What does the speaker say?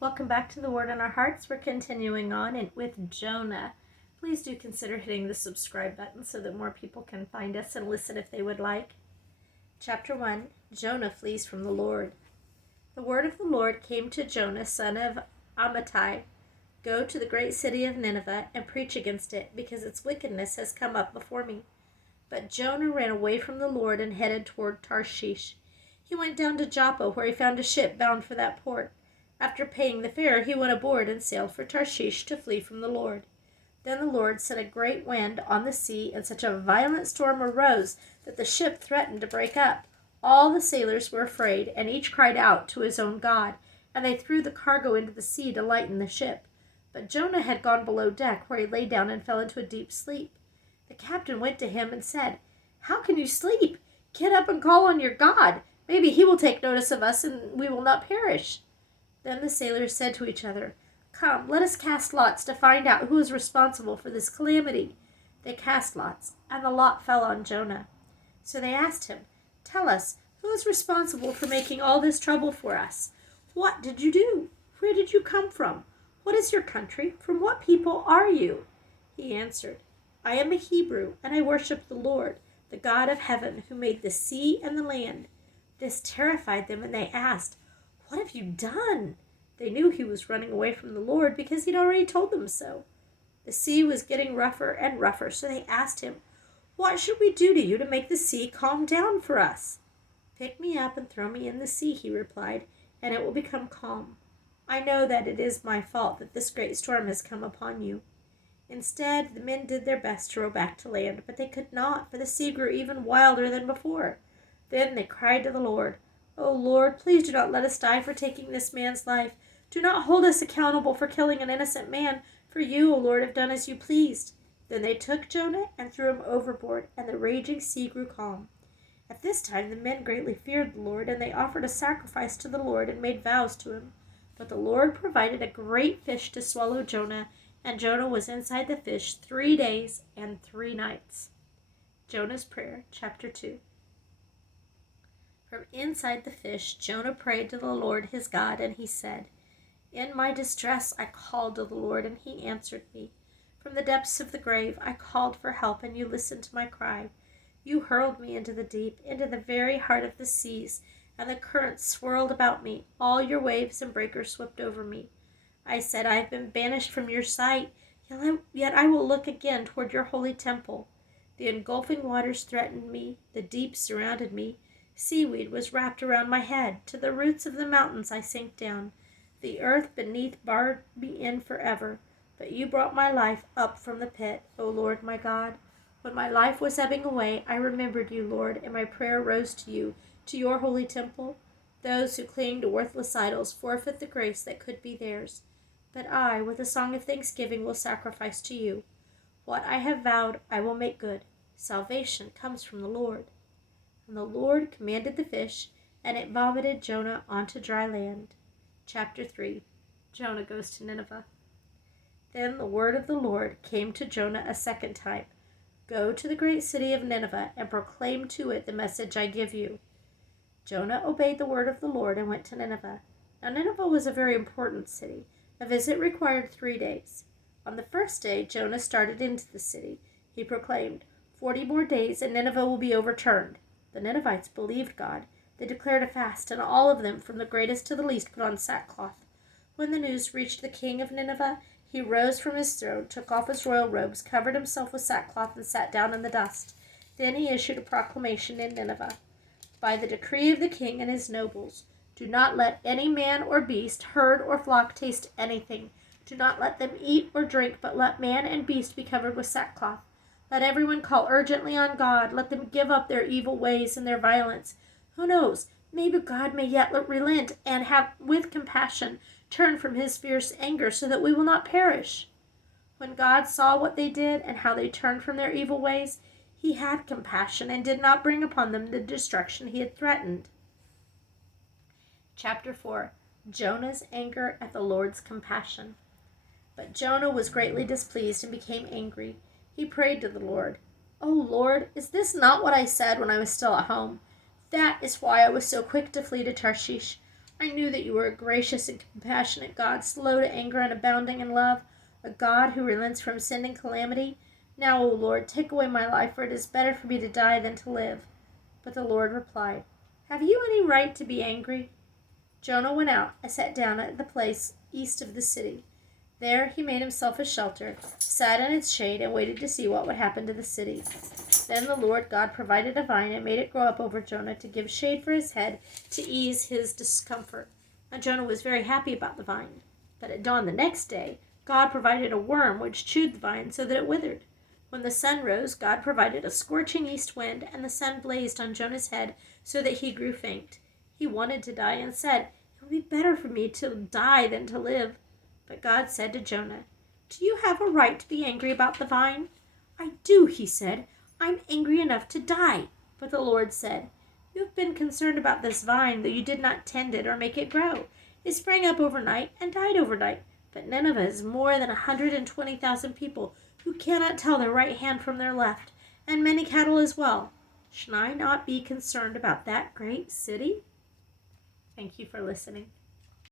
Welcome back to the Word in Our Hearts. We're continuing on with Jonah. Please do consider hitting the subscribe button so that more people can find us and listen if they would like. Chapter 1, Jonah flees from the Lord. The word of the Lord came to Jonah, son of Amittai. Go to the great city of Nineveh and preach against it, because its wickedness has come up before me. But Jonah ran away from the Lord and headed toward Tarshish. He went down to Joppa, where he found a ship bound for that port. After paying the fare, he went aboard and sailed for Tarshish to flee from the Lord. Then the Lord sent a great wind on the sea, and such a violent storm arose that the ship threatened to break up. All the sailors were afraid, and each cried out to his own God, and they threw the cargo into the sea to lighten the ship. But Jonah had gone below deck, where he lay down and fell into a deep sleep. The captain went to him and said, "How can you sleep? Get up and call on your God. Maybe he will take notice of us, and we will not perish." Then the sailors said to each other, "Come, let us cast lots to find out who is responsible for this calamity." They cast lots, and the lot fell on Jonah. So they asked him, "Tell us, who is responsible for making all this trouble for us? What did you do? Where did you come from? What is your country? From what people are you?" He answered, "I am a Hebrew, and I worship the Lord, the God of heaven, who made the sea and the land." This terrified them, and they asked, "What have you done?" They knew he was running away from the Lord because he'd already told them so. The sea was getting rougher and rougher, so they asked him, "What should we do to you to make the sea calm down for us?" "Pick me up and throw me in the sea," he replied, "and it will become calm. I know that it is my fault that this great storm has come upon you." Instead, the men did their best to row back to land, but they could not, for the sea grew even wilder than before. Then they cried to the Lord, "O Lord, please do not let us die for taking this man's life. Do not hold us accountable for killing an innocent man, for you, O Lord, have done as you pleased." Then they took Jonah and threw him overboard, and the raging sea grew calm. At this time the men greatly feared the Lord, and they offered a sacrifice to the Lord and made vows to him. But the Lord provided a great fish to swallow Jonah, and Jonah was inside the fish 3 days and 3 nights. Jonah's Prayer, Chapter 2. From inside the fish, Jonah prayed to the Lord his God, and he said, "In my distress I called to the Lord, and he answered me. From the depths of the grave I called for help, and you listened to my cry. You hurled me into the deep, into the very heart of the seas, and the currents swirled about me. All your waves and breakers swept over me. I said, I have been banished from your sight, yet I will look again toward your holy temple. The engulfing waters threatened me, the deep surrounded me. Seaweed was wrapped around my head. To the roots of the mountains I sank down. The earth beneath barred me in forever. But you brought my life up from the pit, O Lord my God. When my life was ebbing away, I remembered you, Lord, and my prayer rose to you, to your holy temple. Those who cling to worthless idols forfeit the grace that could be theirs. But I, with a song of thanksgiving, will sacrifice to you. What I have vowed, I will make good. Salvation comes from the Lord. And the Lord commanded the fish, and it vomited Jonah onto dry land. Chapter 3. Jonah goes to Nineveh. Then the word of the Lord came to Jonah a second time. Go to the great city of Nineveh and proclaim to it the message I give you. Jonah obeyed the word of the Lord and went to Nineveh. Now Nineveh was a very important city. A visit required 3 days. On the first day, Jonah started into the city. He proclaimed, 40 more days and Nineveh will be overturned. The Ninevites believed God. They declared a fast, and all of them, from the greatest to the least, put on sackcloth. When the news reached the king of Nineveh, he rose from his throne, took off his royal robes, covered himself with sackcloth, and sat down in the dust. Then he issued a proclamation in Nineveh. By the decree of the king and his nobles, do not let any man or beast, herd or flock taste anything. Do not let them eat or drink, but let man and beast be covered with sackcloth. Let everyone call urgently on God. Let them give up their evil ways and their violence. Who knows? Maybe God may yet relent and have, with compassion, turn from his fierce anger so that we will not perish. When God saw what they did and how they turned from their evil ways, he had compassion and did not bring upon them the destruction he had threatened. Chapter 4. Jonah's anger at the Lord's compassion. But Jonah was greatly displeased and became angry. He prayed to the Lord, "O Lord, is this not what I said when I was still at home? That is why I was so quick to flee to Tarshish. I knew that you were a gracious and compassionate God, slow to anger and abounding in love, a God who relents from sin and calamity. Now, O Lord, take away my life, for it is better for me to die than to live." But the Lord replied, "Have you any right to be angry?" Jonah went out and sat down at the place east of the city. There he made himself a shelter, sat in its shade, and waited to see what would happen to the city. Then the Lord God provided a vine and made it grow up over Jonah to give shade for his head, to ease his discomfort. And Jonah was very happy about the vine. But at dawn the next day, God provided a worm which chewed the vine so that it withered. When the sun rose, God provided a scorching east wind, and the sun blazed on Jonah's head so that he grew faint. He wanted to die and said, "It would be better for me to die than to live." But God said to Jonah, "Do you have a right to be angry about the vine?" "I do," he said. "I'm angry enough to die." But the Lord said, "You have been concerned about this vine, though you did not tend it or make it grow. It sprang up overnight and died overnight. But Nineveh is more than 120,000 people who cannot tell their right hand from their left, and many cattle as well. Should I not be concerned about that great city?" Thank you for listening.